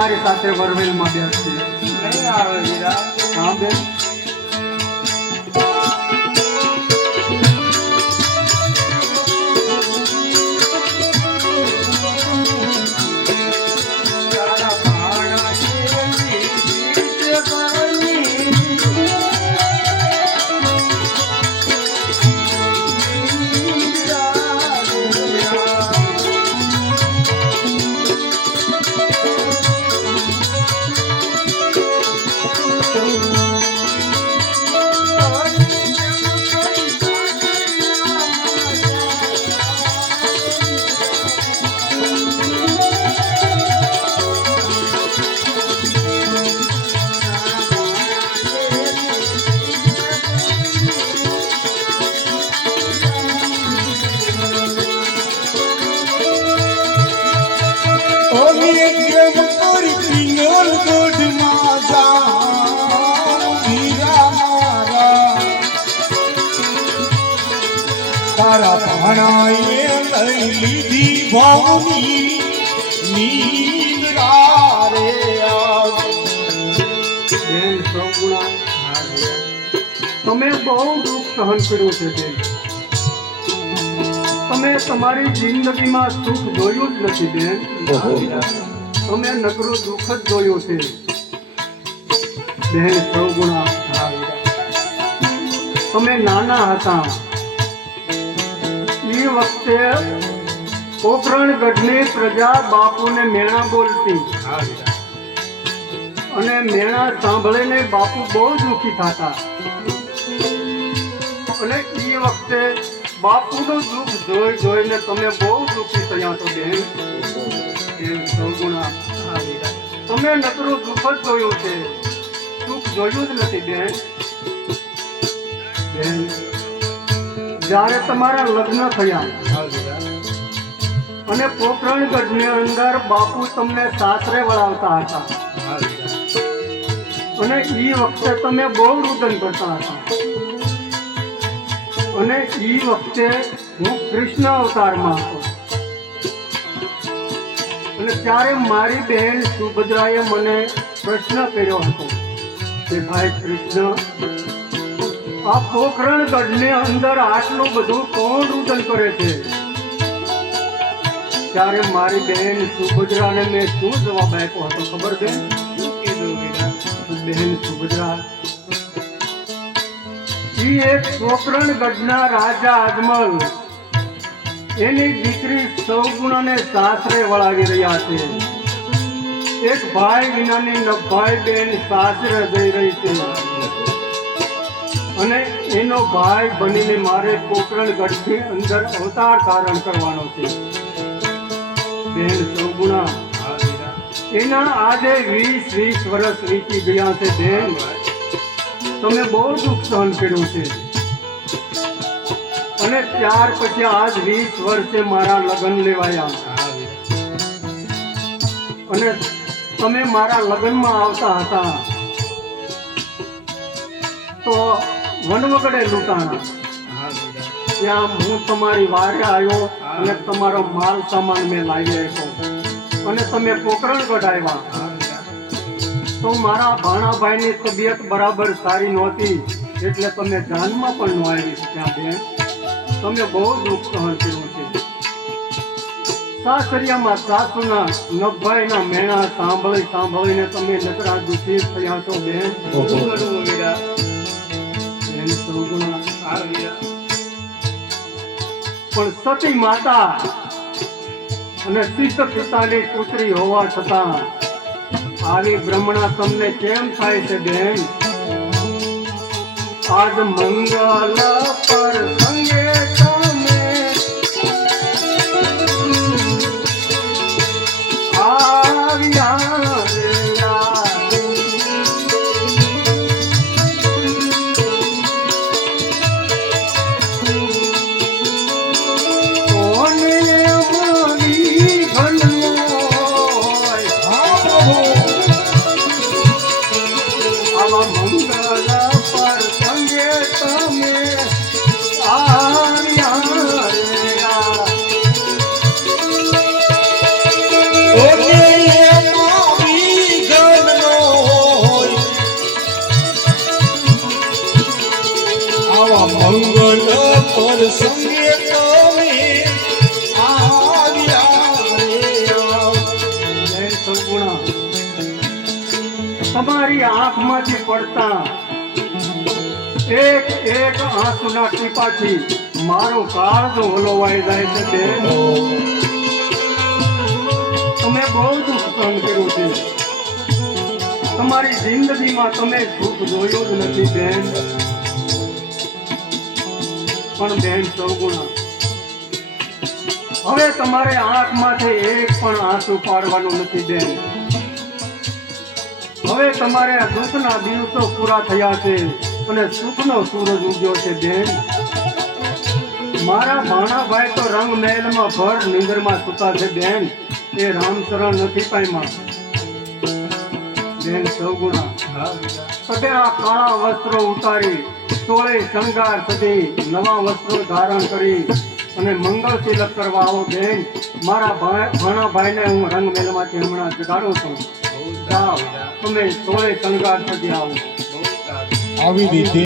મારી સાથે વરવેલમાં બેસશે? નહીં આવે વીરા. હા બેન. તારા ભાણા જેવી રીત તારા ભાણાએ લઈ લીધી ભવની નીંદરા રે બેન સૌગુણા, તમે બહુ દુઃખ સહન કર્યું છે બેન. તમે તમારી જિંદગીમાં સુખ જોયું જ નથી બેન. તમે નકરું દુઃખ જ જોયું છે બેન સૌગુણા. તમે નાના હતા એ વખતે પોખરણગઢની પ્રજા બાપુને મેણા બોલતી અને મેણા સાંભળીને બાપુ બહુ દુઃખી થતા અને એ વખતે બાપુનું દુઃખ જોઈને તમે બહુ દુઃખી થયા છો બેન. સૌગુણા, તમે નકરું દુઃખ જ જોયું છે, સુખ જોયું જ નથી બેન. બેન, જ્યારે તમારા લગ્ન થયા અને પોખરણગઢની અંદર બાપુ તમને સાસરે વળાવતા હતા અને એ વખતે તમે બહુ રુદન કરતા હતા અને એ વખતે હું કૃષ્ણ અવતારમાં હતો અને ત્યારે મારી બહેન સુભદ્રાએ મને પ્રશ્ન કર્યો હતો કે ભાઈ કૃષ્ણ, આ પોખરણગઢની અંદર આટલું બધું કોણ રુદન કરે છે? ત્યારે મારી બહેન સુભદ્રાને મેં શું જવાબ આપ્યો હતો ખબર બેન? શું કીધું વીરા? બહેન સુભદ્રા, ઈ એક પોખરણગઢના રાજા અજમલ એની દીકરી સૌગુણાને સાસરે વળાવી રહ્યા છે. એક ભાઈ વિનાની નભાઈ બેન સાસરે જઈ રહી છે અને એનો ભાઈ બનીને મારે પોખરણગઢની અંદર અવતાર ધારણ કરવાનો છે. બેન સૌગુણા, એના આજે 20 વર્ષ વીતી ગયા છે બેન. તમે બહુ દુઃખ સહન કર્યું છે અને ત્યાર પછી આજ 20 વર્ષે મારા લગ્ન લેવાયા અને તમે મારા લગ્નમાં આવતા હતા તો વનવગડે લૂંટાણા. ત્યાં હું તમારી વારે આવ્યો અને તમારો માલ સામાન મેં લાવી આપ્યો અને તમે પોખરણગઢ આવ્યા તો મારા ભાણાભાઈની તબિયત બરાબર સારી નહોતી એટલે તમે જાનમાં પણ ન આવી શક્યા બેન. તમે બહુ દુઃખ સહન કર્યું છે. સાસરિયામાં સાસુના નભાઈના મેણા સાંભળીને તમે નકરા દુઃખી થયા છો બેન. શું કરવું વીરા? બેન સૌગુણા, હા વીરા. પણ સતી માતા અને સિદ્ધ પિતાની પુત્રી હોવા છતાં આવી ભ્રમણા તમને કેમ થાય છે બેન? આજ મંગલ પર સંગે તમે આવ્યા રે મંગલ પર સંગે તમે પર સંગે તમે આવ્યા રે જય સદગુણા તમારી આંખમાંથી પડતા એક એક આંસુના ટીપાથી મારો કાળજો હલોવાઈ જાય છે બેન. તમે બહુ દુઃખ સહન કર્યું છે. તમારી જિંદગીમાં તમે સુખ જોયું જ નથી બેન. પણ બેન સૌગુણા હવે તમારે આંખમાંથી એક પણ આંસુ પાડવાનું નથી બેન. હવે તમારે આ દુઃખના દિવસો પૂરા થયા છે અને સુખનો સૂરજ ઉગ્યો છે બેન. મારા ભાણાભાઈ તો રંગ મહેલમાં ભર નિંદરમાં સૂતા છે બેન. એ રામચરણ નથી પામ્યા બેન સૌગુણા. હા વીરા સદે આ કાળા વસ્ત્રો ઉતારી તોળે શણગાર સદી નવા વસ્ત્રો ધારણ કરી અને મંગળ તિલક કરવા આવો બેન. મારા ભાણાભાઈને હું રંગ મહેલમાંથી હમણાં જગાડું છું. બહુ જાઓ સારું વીરા તમે તોળે શણગાર સદી આવો. બહુ સારું આવી રીતે